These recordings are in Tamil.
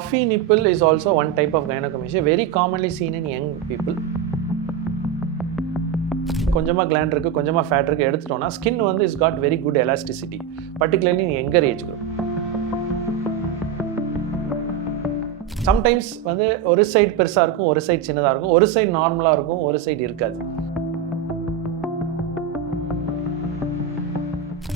puffy nipple is also one type of gynecomastia, very commonly seen in young people. கொஞ்சமாக gland இருக்குது, கொஞ்சமாக ஃபேட் இருக்குது எடுத்துட்டோம்னா ஸ்கின் வந்து is got very good elasticity, particularly in younger age group. Sometimes வந்து ஒரு சைடு பெருசாக இருக்கும், ஒரு சைடு சின்னதாக இருக்கும், ஒரு சைடு நார்மலாக இருக்கும், ஒரு சைடு இருக்காது.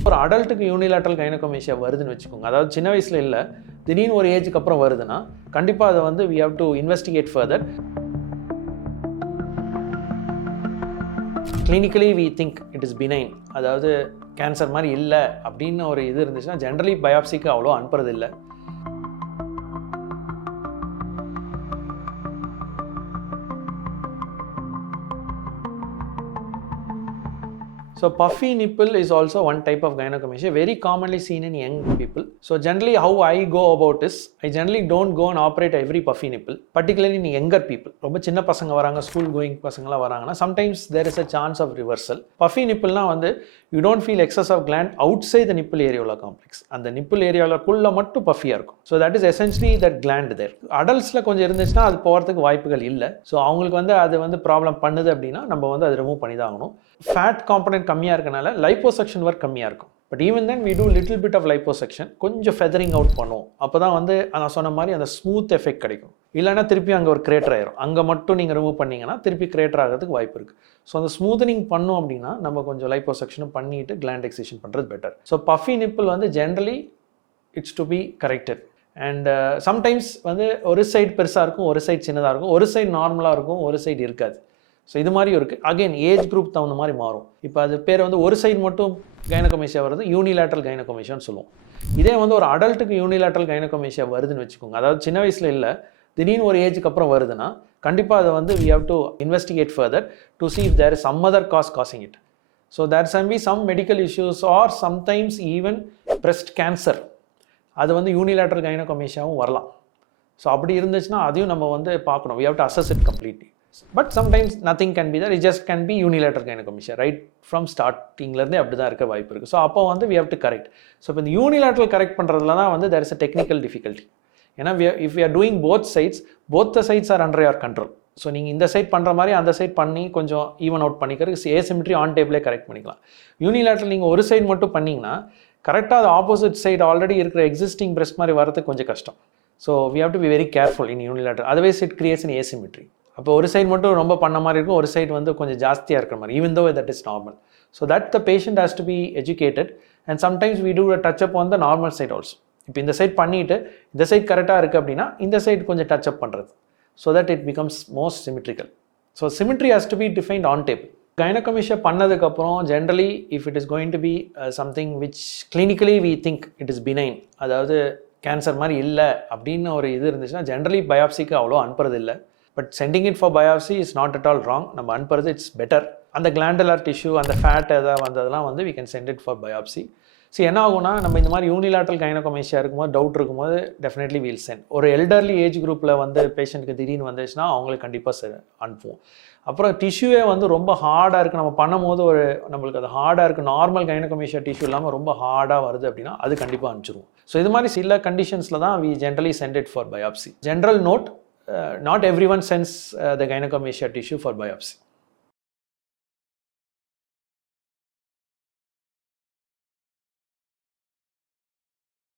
ஒரு அடல்ட்டுக்கு யூனிலேட்ரல் கைனகோமேஷியா வருதுன்னு வச்சுக்கோங்க, அதாவது சின்ன வயசில் இல்லை, திடீர்னு ஒரு ஏஜுக்கு அப்புறம் வருதுன்னா கண்டிப்பாக அதை வந்து we have to investigate further. Clinically we think it is benign, அதாவது கேன்சர் மாதிரி இல்லை அப்படின்னு ஒரு இது இருந்துச்சுன்னா ஜென்ரலி பயாப்சிக்கு அவ்வளோ அனுப்புறது இல்லை. So puffy nipple is also one type of gynecomastia, very commonly seen in young people. So generally how I go about is, I generally don't go and operate every puffy nipple, particularly in younger people. ரொம்ப சின்ன பசங்க வராங்க, ஸ்கூல் கோயிங் பசங்களாம் வராங்கன்னா sometimes there is a chance of reversal. Puffy nippleனா வந்து you don't feel excess of gland outside the nipple areola complex. அந்த nipple areola குள்ள மட்டும் பஃபியாக இருக்கும். So that is essentially that gland there. அடல்ட்ஸில் கொஞ்சம் இருந்துச்சுன்னா அது போகிறதுக்கு வாய்ப்புகள் இல்லை. ஸோ அவங்களுக்கு வந்து அது வந்து ப்ராப்ளம் பண்ணுது அப்படின்னா நம்ம வந்து அதை ரிமூவ் பண்ணி தான் ஆகணும். ஃபேட் காம்பனன்ட் கம்மியாக இருக்கனால லைப்போசெக்ஷன் ஒர்க் கம்மியாக இருக்கும். But even then we do little bit of liposuction, கொஞ்சம் ஃபெதரிங் அவுட் பண்ணுவோம். அப்போ தான் வந்து நான் சொன்ன மாதிரி அந்த ஸ்மூத் எஃபெக்ட் கிடைக்கும். இல்லைனா திருப்பி அங்கே ஒரு கிரேட்டர் ஆயிரும். அங்கே மட்டும் நீங்கள் ரிமூவ் பண்ணிங்கன்னா திருப்பி கிரேட்டர் ஆகிறதுக்கு வாய்ப்பு இருக்குது. ஸோ அந்த ஸ்மூத்தனிங் பண்ணோம் அப்படின்னா நம்ம கொஞ்சம் லைப்போசெக்ஷனும் பண்ணிவிட்டு கிளாண்ட் எக்ஸிஷன் பண்ணுறது பெட்டர். ஸோ பஃபி நிப்பிள் வந்து generally it's to be corrected. And sometimes வந்து ஒரு சைடு பெருசாக இருக்கும், ஒரு சைடு சின்னதாக இருக்கும், ஒரு சைடு நார்மலாக இருக்கும், ஒரு சைடு இருக்காது. ஸோ இது மாதிரி இருக்குது. அகெயின் ஏஜ் குரூப் தகுந்த மாதிரி மாறும். இப்போ அது பேர் வந்து ஒரு சைடு மட்டும் கைனகோமேஷியா வருது, யூனிலேட்ரல் கைனகோமேஷியான்னு சொல்லுவோம். இதே வந்து ஒரு அடல்ட்டுக்கு யூனிலேட்ரல் கைனகோமேஷியா வருதுன்னு வச்சுக்கோங்க, அதாவது சின்ன வயசில் இல்லை, திடீர்னு ஒரு ஏஜுக்கு அப்புறம் வருதுன்னா கண்டிப்பாக அதை வந்து we have to investigate further to see if there is some other cause causing it. So there can be some medical issues or sometimes even breast cancer. அது வந்து யூனிலேட்ரல் கைனகோமேஷியாவும் வரலாம். ஸோ அப்படி இருந்துச்சுன்னா அதையும் நம்ம வந்து பார்க்கணும். we have to assess it completely. But sometimes nothing can be there, it just can be unilateral gynecomastia right from startingலேருந்தே அப்படி தான் இருக்க வாய்ப்பு இருக்குது. ஸோ அப்போ வந்து we have to correct. So இப்போ இந்த யூனிலேட்ரல் கரெக்ட் பண்ணுறதுல தான் வந்து there is a technical difficulty. ஏன்னா if we are doing both the sides are under your control. So நீங்கள் இந்த சைட் பண்ணுற மாதிரி அந்த சைட் பண்ணி கொஞ்சம் ஈவன் அவுட் பண்ணிக்கிறதுக்கு ஏசிமெட்ரி ஆன் டேபிளே கரெக்ட் பண்ணிக்கலாம். யூனிலேட்ரல் நீங்கள் ஒரு சைடு மட்டும் பண்ணிங்கன்னா கரெக்டாக அது ஆப்போசிட் சைடு ஆல்ரெடி இருக்கிற எக்ஸிஸ்டிங் பிரெஸ்ட் மாதிரி வரதுக்கு கொஞ்சம் கஷ்டம். So we have to be very careful in unilateral, otherwise it creates an asymmetry. அப்போ ஒரு சைடு மட்டும் ரொம்ப பண்ண மாதிரி இருக்கும், ஒரு சைடு வந்து கொஞ்சம் ஜாஸ்தியாக இருக்கிற மாதிரி, even though that is normal. So that the patient has to be educated and sometimes we do a touch up on the normal side also. இப்போ இந்த சைட் பண்ணிவிட்டு இந்த சைட் கரெக்டாக இருக்குது அப்படின்னா இந்த சைடு கொஞ்சம் டச் அப் பண்ணுறது, so that it becomes most symmetrical. So symmetry has to be defined on table. Gynaecomastia பண்ணதுக்கப்புறம் generally if it is going to be something which clinically we think it is benign, அதாவது கேன்சர் மாதிரி இல்லை அப்படின்னு ஒரு இது இருந்துச்சுன்னா ஜென்ரலி பயாப்சிக்கு அவ்வளோ அனுப்புறது இல்லை. But sending it for biopsy is not at all wrong. நம்ம அனுப்புறது இட்ஸ் பெட்டர். அந்த கிளாண்டுலர் டிஷ்யூ, அந்த ஃபேட் எதாவது வந்ததெல்லாம் வந்து we can send it for biopsy. So என்ன ஆகும்னா நம்ம இந்த மாதிரி யூனிலேட்ரல் கைனகோமேஷியா இருக்கும்போது டவுட் இருக்கும்போது டெஃபினெட்லி வீல் சென்ட். ஒரு எல்டர்லி ஏஜ் குரூப்பில் வந்து பேஷண்ட்டுக்கு திடீர்னு வந்துச்சுன்னா அவங்களுக்கு கண்டிப்பாக அனுப்புவோம். அப்புறம் டிஷ்யூவே வந்து ரொம்ப ஹார்டாக இருக்குது, நம்ம பண்ணும்போது ஒரு நம்மளுக்கு அது ஹார்டாக இருக்குது, நார்மல் கைனகோமேஷியா டிஷ்யூ இல்லாமல் ரொம்ப ஹார்டாக வருது அப்படின்னா அது கண்டிப்பாக அனுப்பிச்சிடுவோம். ஸோ இது மாதிரி சில கண்டிஷன்ஸில் தான் we generally send it for biopsy. General note, not everyone sends the gynecomastia tissue for biopsy.